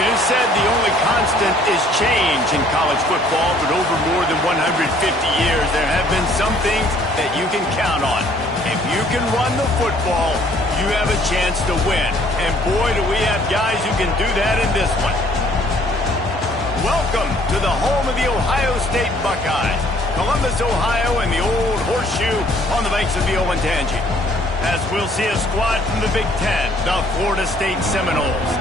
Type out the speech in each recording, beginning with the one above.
It is said the only constant is change in college football, but over more than 150 years, there have been some things that you can count on. If you can run the football, you have a chance to win. And boy, do we have guys who can do that in this one. Welcome to the home of the Ohio State Buckeyes, Columbus, Ohio, and the old horseshoe on the banks of the Olentangy. As we'll see a squad from the Big Ten, the Florida State Seminoles,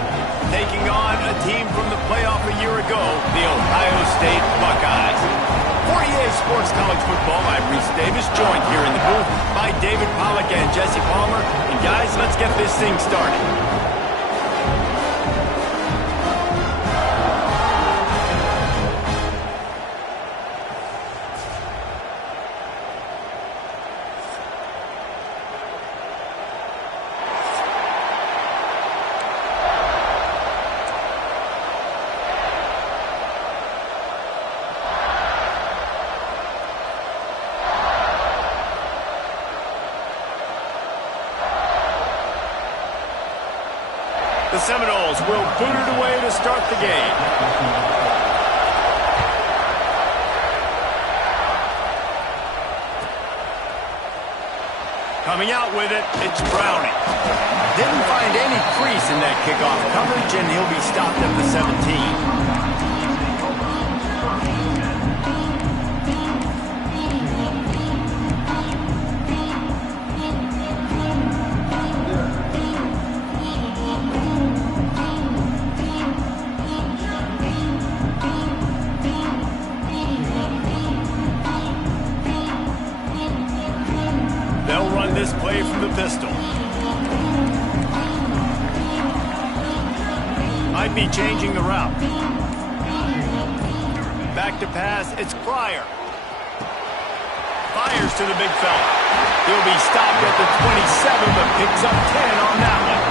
taking on a team from the playoff a year ago, the Ohio State Buckeyes. For EA Sports College Football, I'm Reese Davis, joined here in the booth by David Pollack and Jesse Palmer. And guys, let's get this thing started. The Seminoles will boot it away to start the game. Coming out with it, it's Browning. Didn't find any crease in that kickoff coverage, and he'll be stopped at the 17. They'll run this play from the pistol. Might be changing the route. Back to pass, it's Pryor. Fires to the big fella. He'll be stopped at the 27, but picks up 10 on that one.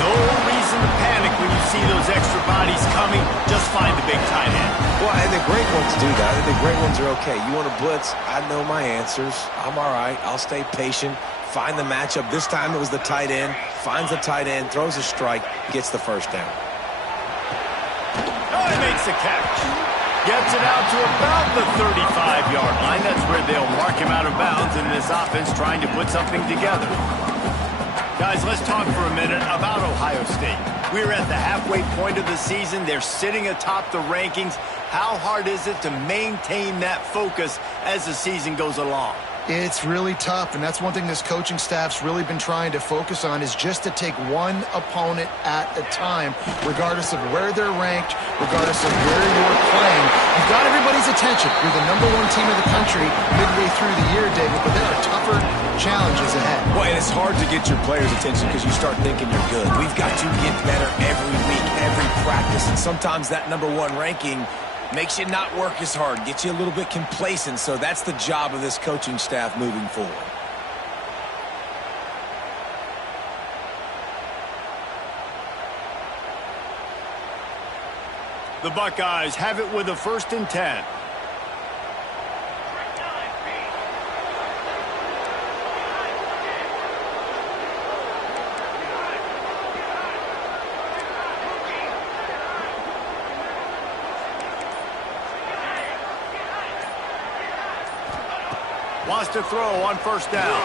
No reason to panic when you see those extra bodies coming. Just find the big tight end. Well, and the great ones do that. I think the great ones are okay. You want to blitz? I know my answers. I'm all right. I'll stay patient. Find the matchup. This time it was the tight end. Finds the tight end, throws a strike, gets the first down. Oh, he makes the catch. Gets it out to about the 35-yard line. That's where they'll mark him out of bounds in this offense trying to put something together. Guys, let's talk for a minute about Ohio State. We're at the halfway point of the season. They're sitting atop the rankings. How hard is it to maintain that focus as the season goes along? It's really tough, and that's one thing this coaching staff's really been trying to focus on, is just to take one opponent at a time, regardless of where they're ranked, regardless of where you're playing. You've got everybody's attention. You're the #1 team in the country midway through the year, David, but there are tougher challenges ahead. Well, and it's hard to get your players' attention because you start thinking you're good. We've got to get better every week, every practice, and sometimes that #1 ranking makes you not work as hard, gets you a little bit complacent, so that's the job of this coaching staff moving forward. The Buckeyes have it with a 1st and 10. Wants to throw on 1st down.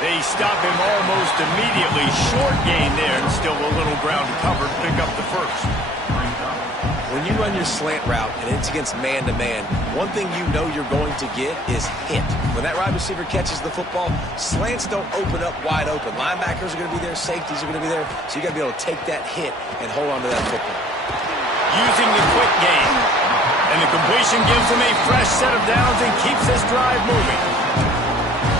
They stop him almost immediately. Short gain there, and still a little ground covered. Pick up the 1st. When you run your slant route and it's against man-to-man, one thing you know you're going to get is hit. When that wide receiver catches the football, slants don't open up wide open. Linebackers are going to be there, safeties are going to be there, so you got to be able to take that hit and hold on to that football. Using the quick game. And the completion gives him a fresh set of downs and keeps this drive moving.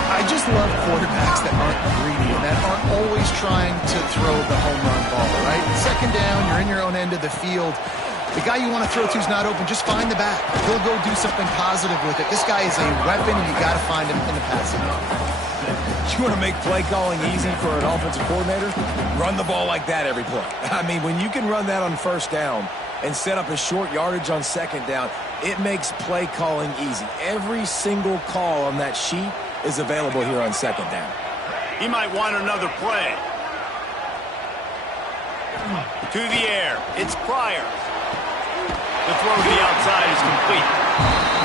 I just love quarterbacks that aren't greedy and that aren't always trying to throw the home run ball, right? 2nd down, you're in your own end of the field. The guy you want to throw to is not open. Just find the back. He'll go do something positive with it. This guy is a weapon, and you got to find him in the passing game. You want to make play calling easy for an offensive coordinator? Run the ball like that every play. I mean, when you can run that on 1st down and set up a short yardage on 2nd down, it makes play calling easy. Every single call on that sheet is available here on 2nd down. He might want another play. To the air. It's Pryor. The throw to the outside is complete.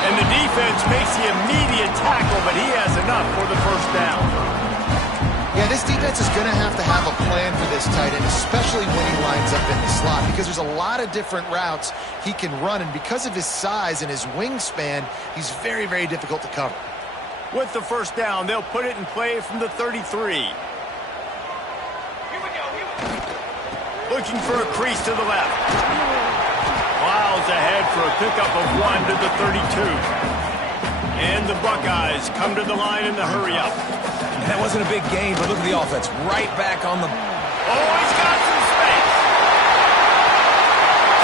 And the defense makes the immediate tackle, but he has enough for the first down. Yeah, this defense is going to have a plan for this tight end, especially when he lines up in the slot, because there's a lot of different routes he can run, and because of his size and his wingspan, he's very, very difficult to cover. With the first down, they'll put it in play from the 33. Looking for a crease to the left. Miles ahead for a pickup of 1 to the 32. And the Buckeyes come to the line in the hurry-up. That wasn't a big gain, but look at the offense. Right back on the... Oh, he's got some space.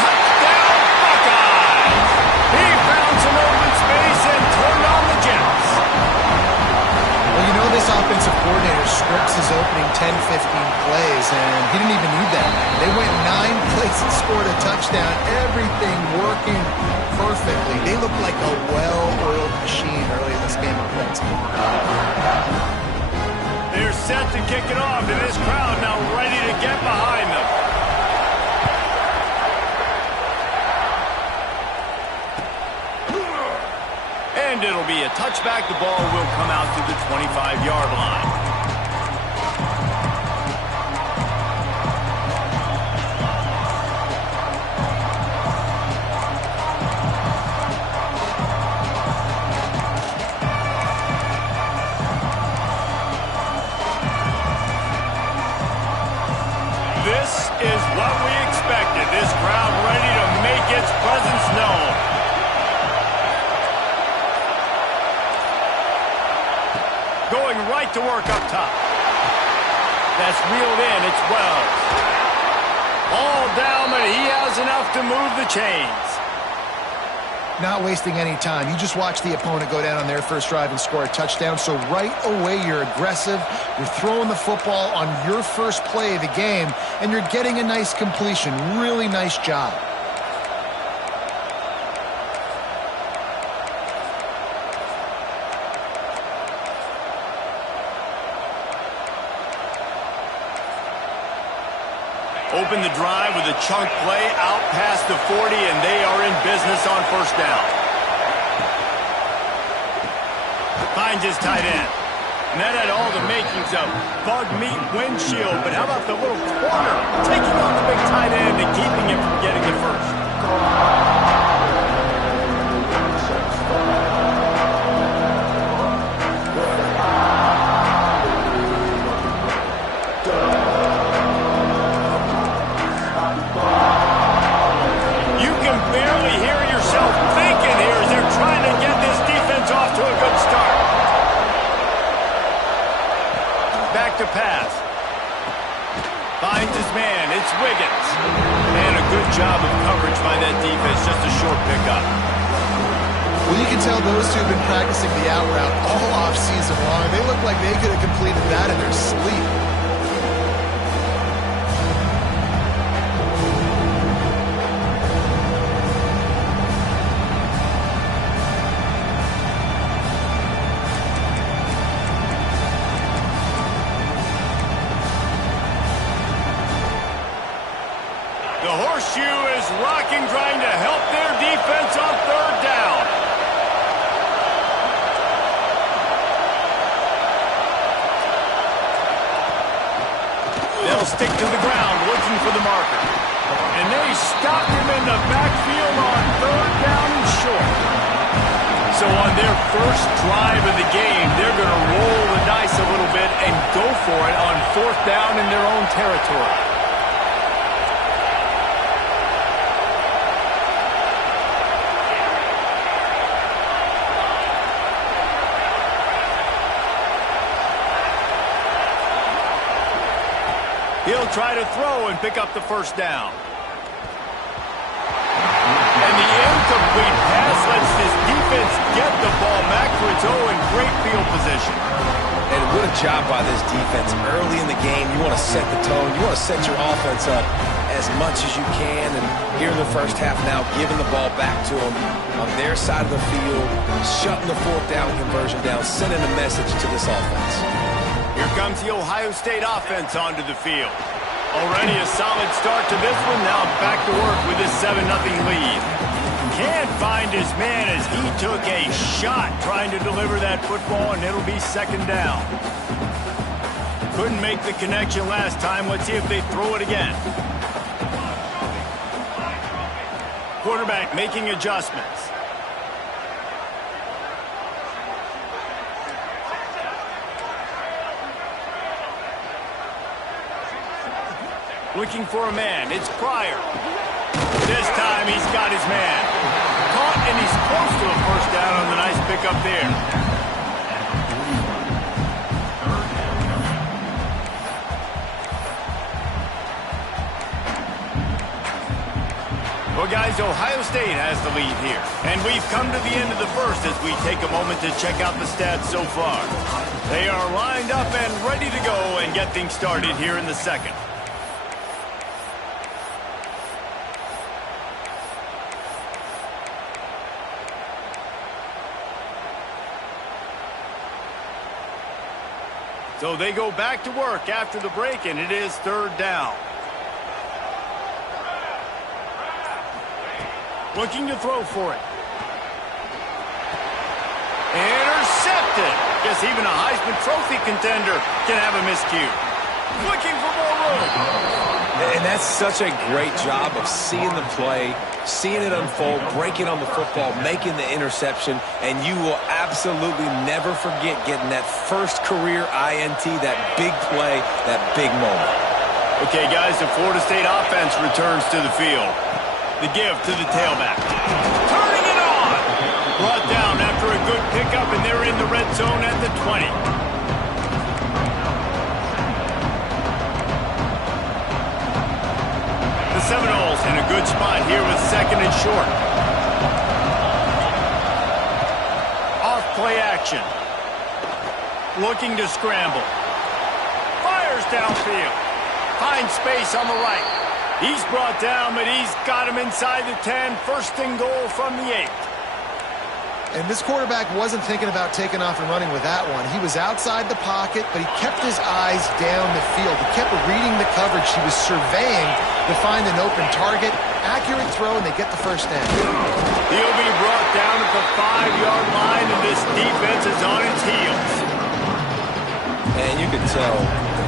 Touchdown, Buckeyes. He found some open space and turned on the Jets. Well, you know this offensive coordinator scripts his opening 10, 15 plays, and he didn't even need that. They went 9 plays and scored a touchdown. Everything working perfectly. They looked like a well-oiled machine early in this game offensively. They're set to kick it off, and this crowd now ready to get behind them. And it'll be a touchback. The ball will come out to the 25-yard line. This is what we expected. This crowd ready to make its presence known. Going right to work up top. That's reeled in. It's Wells. All down, but he has enough to move the chains. Not wasting any time. You just watch the opponent go down on their first drive and score a touchdown. So right away, you're aggressive. You're throwing the football on your first play of the game, and you're getting a nice completion. Really nice job. Open the drive with a chunk play out past the 40, and they are in business on first down. Finds his tight end. And that had all the makings of bug meat windshield, but how about the little corner taking on the big tight end and keeping him from getting the first? You can barely hear yourself thinking here as they're trying to get this defense off to a good start. Back to pass. Finds his man. It's Wiggins. And a good job of coverage by that defense. Just a short pickup. Well, you can tell those two have been practicing the out route all off-season long. They look like they could have completed that in their sleep. The horseshoe is rocking, trying to help their defense on third down. They'll stick to the ground, looking for the marker. And they stopped him in the backfield on third down and short. So on their first drive of the game, they're going to roll the dice a little bit and go for it on fourth down in their own territory. He'll try to throw and pick up the first down. And the incomplete pass lets this defense get the ball back for its own great field position. And what a job by this defense. Early in the game, you want to set the tone. You want to set your offense up as much as you can. And here in the first half now, giving the ball back to them on their side of the field, shutting the fourth down conversion down, sending a message to this offense. Here comes the Ohio State offense onto the field. Already a solid start to this one. Now back to work with this 7-0 lead. Can't find his man as he took a shot trying to deliver that football, and it'll be second down. Couldn't make the connection last time. Let's see if they throw it again. Quarterback making adjustments. Looking for a man. It's Pryor. This time he's got his man. Caught, and he's close to a first down on the nice pickup there. Well, guys, Ohio State has the lead here. And we've come to the end of the first as we take a moment to check out the stats so far. They are lined up and ready to go and get things started here in the second. So they go back to work after the break, and it is third down. Looking to throw for it. Intercepted. Guess even a Heisman Trophy contender can have a miscue. Looking for more room. And that's such a great job of seeing the play, seeing it unfold, breaking on the football, making the interception, and you will absolutely never forget getting that first career INT, that big play, that big moment. Okay, guys, the Florida State offense returns to the field. The give to the tailback. Turning it on! Brought down after a good pickup, and they're in the red zone at the 20. The Seminoles in a good spot here with second and short. Off play action. Looking to scramble. Fires downfield. Finds space on the right. He's brought down, but he's got him inside the 10. First and goal from the 8. And this quarterback wasn't thinking about taking off and running with that one. He was outside the pocket, but he kept his eyes down the field. He kept reading the coverage. He was surveying to find an open target. Accurate throw, and they get the first down. He'll be brought down at the 5-yard line, and this defense is on its heels. And you can tell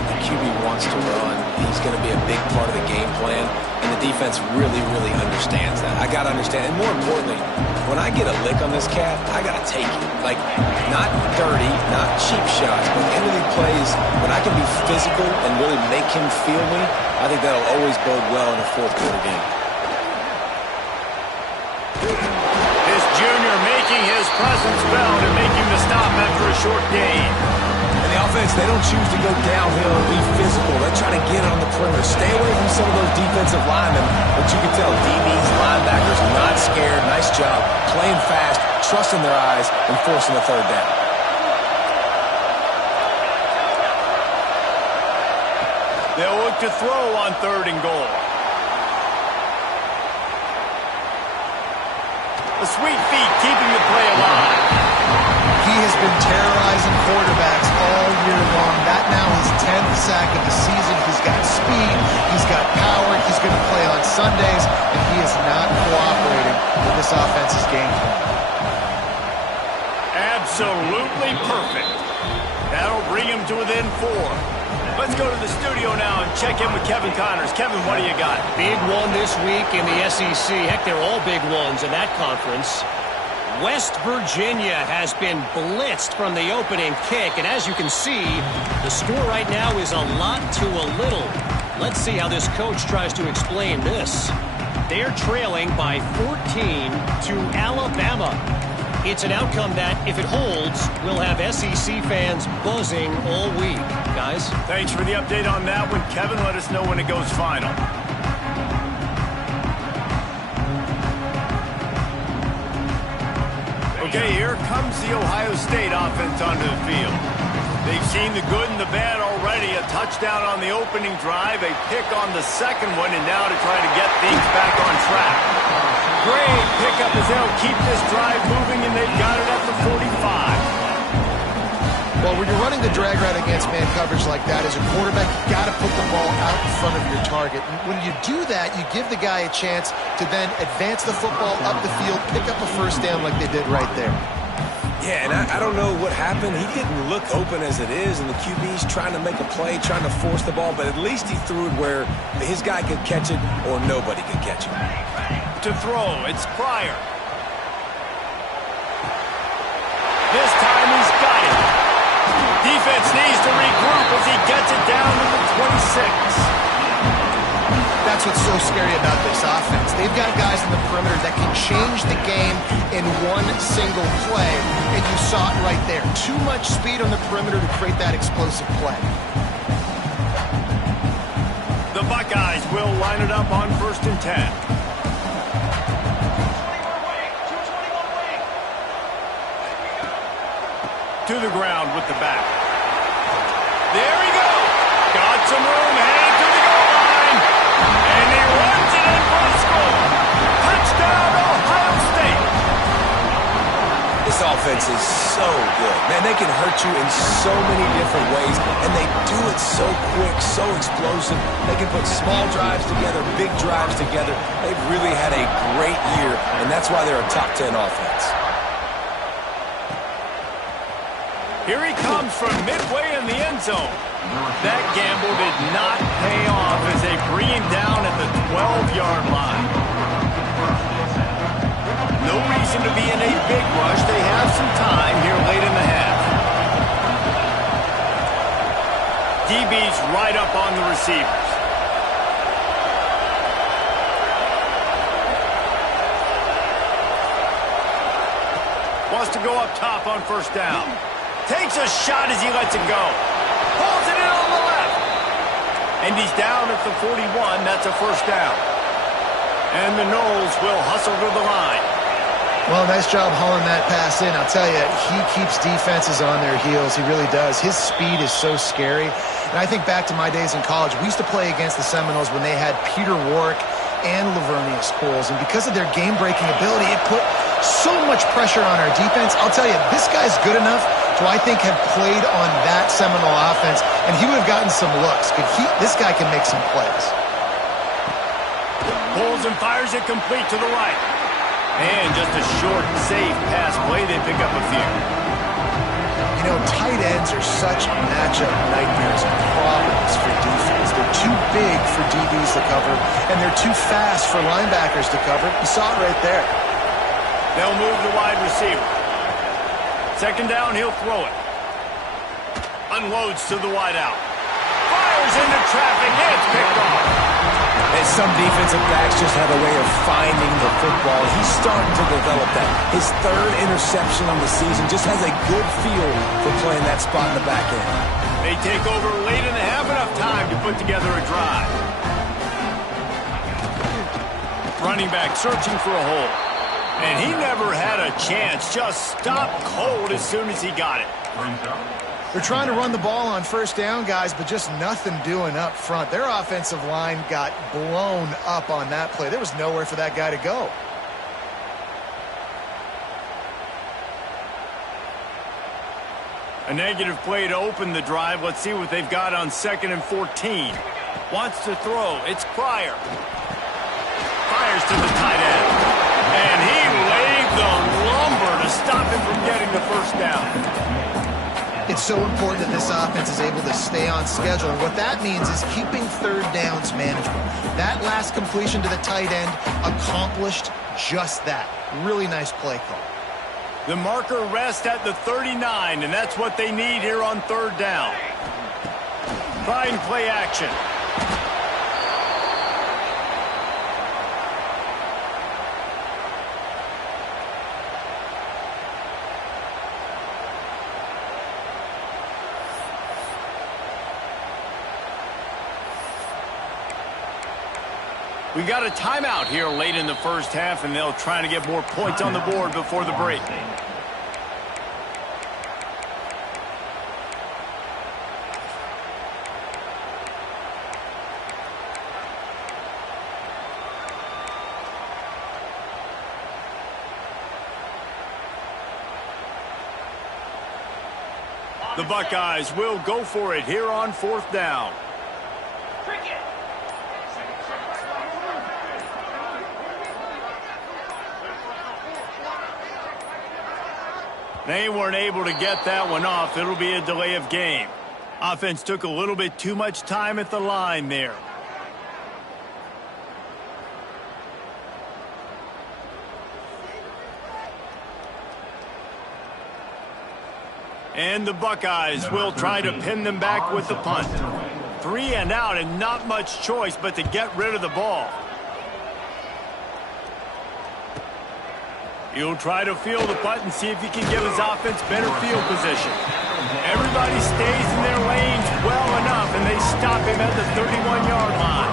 the QB wants to run. He's going to be a big part of the game plan, and the defense really, really understands that. I got to understand, and more importantly, when I get a lick on this cat, I got to take it. Like, not dirty, not cheap shots, but in the plays, when I can be physical and really make him feel me, I think that'll always bode well in a fourth quarter game. This junior making his presence felt and making the stop after a short gain. The offense, they don't choose to go downhill and be physical. They try to get on the perimeter. Stay away from some of those defensive linemen. But you can tell DBs, linebackers, not scared. Nice job. Playing fast, trusting their eyes, and forcing the third down. They'll look to throw on third and goal. The sweet feet keeping the play alive. He has been terrorizing quarterbacks all year long. That now his 10th sack of the season. He's got speed. He's got power. He's going to play on Sundays, and he is not cooperating with this offense's game plan. Absolutely perfect. That'll bring him to within 4. Let's go to the studio now and check in with Kevin Connors. Kevin, what do you got? Big one this week in the SEC. Heck, they're all big ones in that conference. West Virginia has been blitzed from the opening kick, and as you can see, the score right now is a lot to a little. Let's see how this coach tries to explain this. They're trailing by 14 to Alabama. It's an outcome that, if it holds, will have SEC fans buzzing all week. Guys? Thanks for the update on that one, Kevin. Let us know when it goes final. Okay, here comes the Ohio State offense onto the field. They've seen the good and the bad already. A touchdown on the opening drive, a pick on the second one, and now to try to get things back on track. Great pickup as they'll keep this drive moving, and they've got it at the 45. Well, when you're running the drag route against man coverage like that, as a quarterback, you got to put the ball out in front of your target. And when you do that, you give the guy a chance to then advance the football up the field, pick up a first down like they did right there. Yeah, and I don't know what happened. He didn't look open as it is, and the QB's trying to make a play, trying to force the ball, but at least he threw it where his guy could catch it or nobody could catch it. To throw, it's Pryor. This time he's got it. Defense needs to regroup as he gets it down to the 26. That's what's so scary about this offense. They've got guys in the perimeter that can change the game in one single play, and you saw it right there. Too much speed on the perimeter to create that explosive play. The Buckeyes will line it up on 1st and 10. To the ground with the back. There he goes. Got some room, headed to the goal line. And he runs it in for a score. Touchdown, Ohio State. This offense is so good. Man, they can hurt you in so many different ways, and they do it so quick, so explosive. They can put small drives together, big drives together. They've really had a great year, and that's why they're a top 10 offense. Here he comes from midway in the end zone. That gamble did not pay off as they bring him down at the 12-yard line. No reason to be in a big rush. They have some time here late in the half. DB's right up on the receivers. Wants to go up top on 1st down. Takes a shot as he lets it go. Pulls it in on the left. And he's down at the 41. That's a 1st down. And the Noles will hustle to the line. Well, nice job hauling that pass in. I'll tell you, he keeps defenses on their heels. He really does. His speed is so scary. And I think back to my days in college. We used to play against the Seminoles when they had Peter Warrick and Lavernius Coles. And because of their game-breaking ability, it put so much pressure on our defense. I'll tell you, this guy's good enough to, I think, have played on that Seminole offense, and he would have gotten some looks. This guy can make some plays. Pulls and fires it complete to the right. And just a short, safe pass play. They pick up a few. You know, tight ends are such matchup nightmares and problems for defense. They're too big for DBs to cover, and they're too fast for linebackers to cover. You saw it right there. They'll move the wide receiver. 2nd down, he'll throw it. Unloads to the wide out. Fires into traffic. It's picked off. And some defensive backs just have a way of finding the football. He's starting to develop that. His 3rd interception on the season, just has a good feel for playing that spot in the back end. They take over late in the half, enough time to put together a drive. Running back searching for a hole. And he never had a chance. Just stopped cold as soon as he got it. They're trying to run the ball on 1st down, guys, but just nothing doing up front. Their offensive line got blown up on that play. There was nowhere for that guy to go. A negative play to open the drive. Let's see what they've got on 2nd and 14. Wants to throw. It's Pryor. Fires to the tight end. And he laid the lumber to stop him from getting the 1st down. It's so important that this offense is able to stay on schedule. And what that means is keeping 3rd downs manageable. That last completion to the tight end accomplished just that. Really nice play call. The marker rests at the 39, and that's what they need here on 3rd down. Trying play action. We got a timeout here late in the 1st half, and they'll try to get more points on the board before the break. The Buckeyes will go for it here on 4th down. They weren't able to get that one off. It'll be a delay of game. Offense took a little bit too much time at the line there. And the Buckeyes will try to pin them back with the punt. 3 and out and not much choice but to get rid of the ball. He'll try to field the punt and see if he can give his offense better field position. Everybody stays in their lanes well enough, and they stop him at the 31-yard line.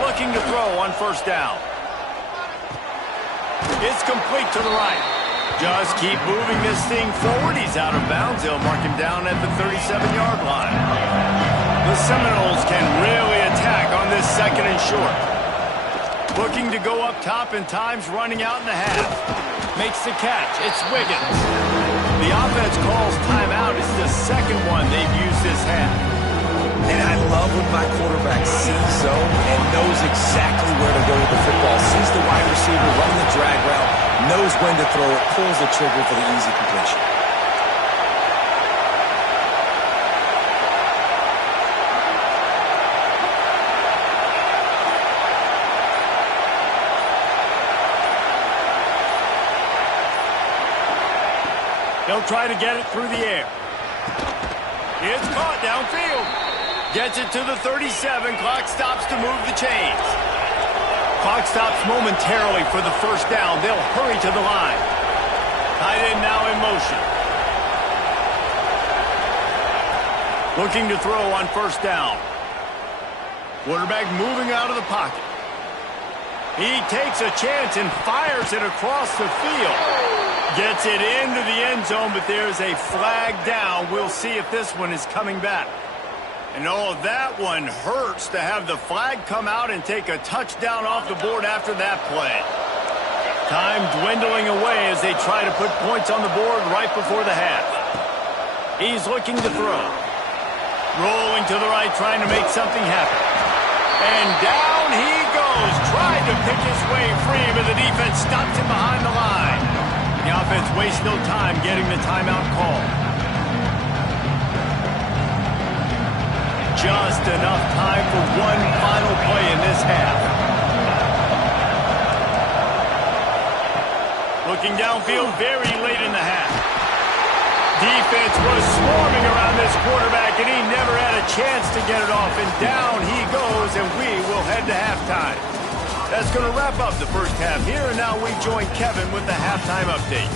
Looking to throw on 1st down. It's complete to the right. Just keep moving this thing forward. He's out of bounds. They'll mark him down at the 37-yard line. The Seminoles can really attack on this 2nd and short. Looking to go up top, and time's running out in the half. Makes the catch. It's Wiggins. The offense calls timeout. It's the 2nd one they've used this half. And I love when my quarterback sees zone and knows exactly where to go with the football. Sees the wide receiver run the drag route, knows when to throw it, pulls the trigger for the easy completion. They'll try to get it through the air. It's caught downfield. Gets it to the 37. Clock stops to move the chains. Clock stops momentarily for the 1st down. They'll hurry to the line. Tight end now in motion. Looking to throw on 1st down. Quarterback moving out of the pocket. He takes a chance and fires it across the field. Gets it into the end zone, but there's a flag down. We'll see if this one is coming back. And oh, that one hurts to have the flag come out and take a touchdown off the board after that play. Time dwindling away as they try to put points on the board right before the half. He's looking to throw. Rolling to the right, trying to make something happen. And down he goes. Tried to pick his way free, but the defense stops him behind the line. The offense wastes no time getting the timeout call. Just enough time for one final play in this half. Looking downfield very late in the half. Defense was swarming around this quarterback, and he never had a chance to get it off. And down he goes, and we will head to halftime. That's going to wrap up the 1st half here, and now we join Kevin with the halftime update.